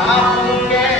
Okay.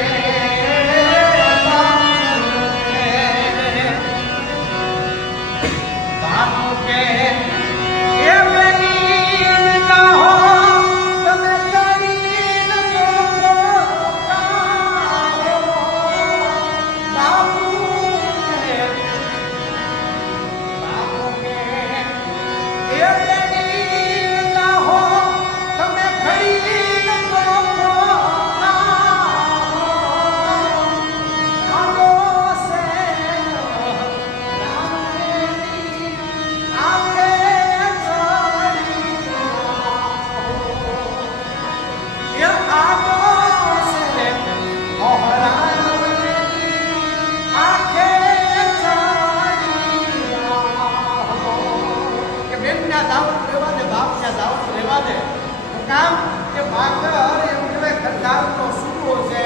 કામ કે ભાગર એમ કહેવાય ખરદારનો સૂરો છે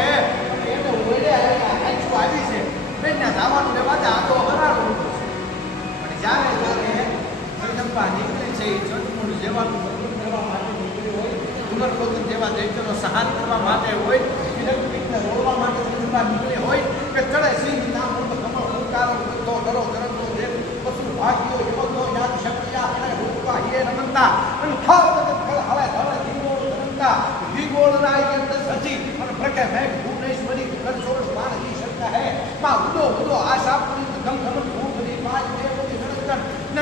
એને ઓળે આંચું આવી છે બેન ના ધાવાનું લેવા આ તો હરાડું પણ જ્યારે જ્યારે જગદંબા નીકળી છે, એ જગમૂળ જેવાનું કરવા હોય પુનર્વતન જેવા દૈત્યનો સહાર કરવા માટે હોય વિરક્તિને રોડવા માટે હોય, કે ચડે સિંહ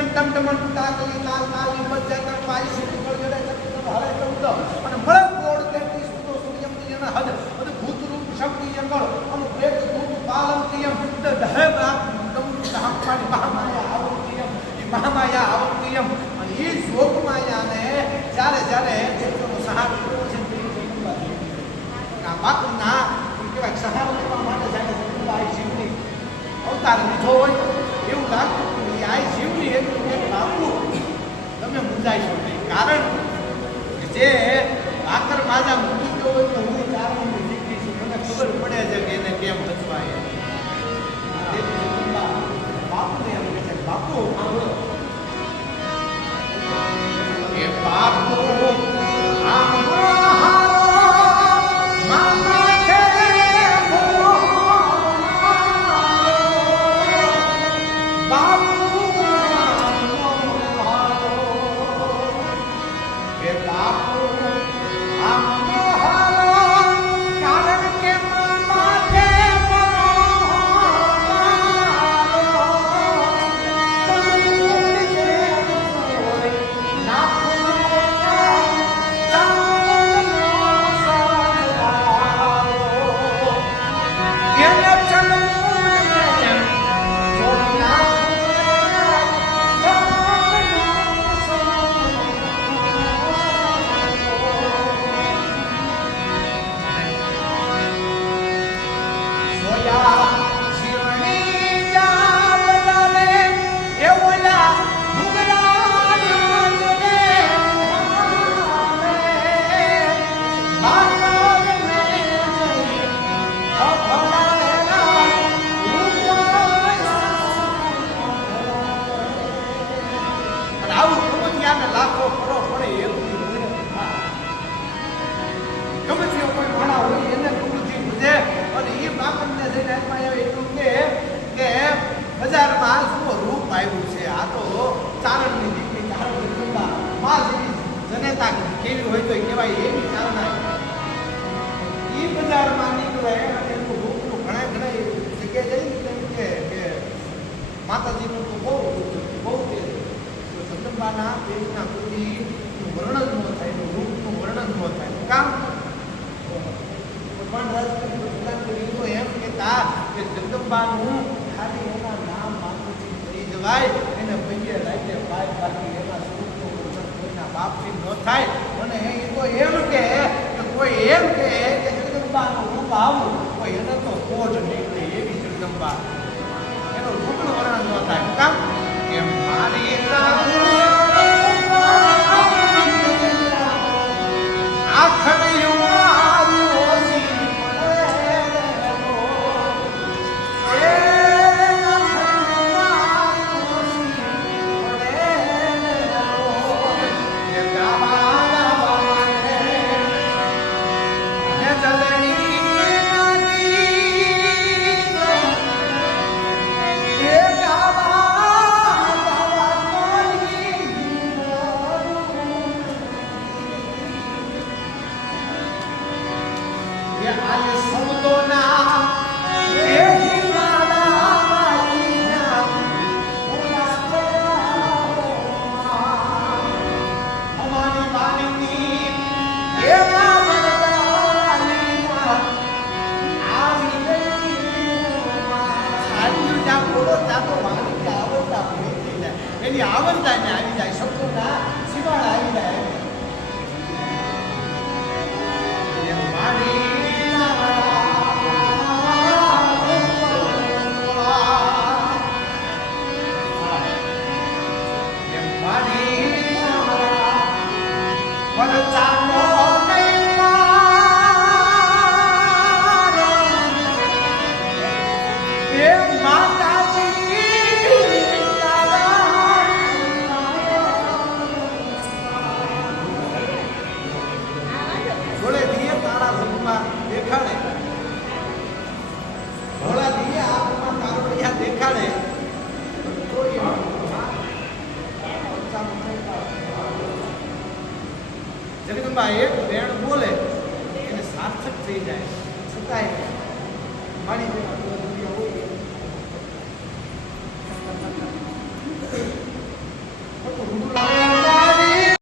ગણકર નમ ટમ ટમન તાકલી તાલ તાલી બજ્જે તર પાઈ શિરી કળ જડે ચક્ર હળે ચૌદ અને મળે કોડ તેત્રીસ ઉદો સૂર્યમ તિયન હદ અને ભૂત રૂપ શક્તિ યંગળ અને પ્રેત દૂત પાલમ તિયમ દહે બાપ દમ દહમ પાડી મહામાયા આવંતિયમ એ મહામાયા આવંતિયમ અને એ જોગ માયાને જ્યારે જ્યારે દેવનો સહાર કર્યો છે તે જગદંબા દેવી. આ બાપના એમ કહેવાય કે સહારો લેવા માટે જ્યારે જગદંબા આ શિવની અવતાર લીધો હોય એવું લાગતું હતું કે આ શિવની એક એક બાપુ તમે મૂંઝાઈશો નહીં. કારણ જે આખર માજા મૂકી ગયો હોય તો હું કારણ દીકરી છું. મને ખબર પડે છે કે એને કેમ હચવાય કેવી હોય તો કહેવાય એવી ચારણા એ બજારમાં નીકળે અને એનું રૂપનું ઘણા ઘણા જગ્યાએ જઈને તેમ કે કે માતાજીનું તો બહુ બહુ તેજ તો જગદંબાના તેજના કૃતિનું વર્ણન ન થાય, એનું રૂપનું વર્ણન ન થાય. કામ ભગવાન ભગવાન કવિઓ એમ કહેતા કે જગદંબાનું ખાલી એના નામ કરી જવાય, એને પૈયે લાગે ભાઈ બાકી એના સ્વરૂપનું બાપથી ન થાય. ഇനി അവൻ തന്നെ അതിൻ്റെ ശത്രുക്ക દેખાડે ભોળાજીએ આપમાં તારો રહ્યા દેખાડે કોઈ જગદંબા એક વેણ બોલે એને સાર્થક થઈ જાય છતાંય મારી જેવા હોય ખોટું રૂડું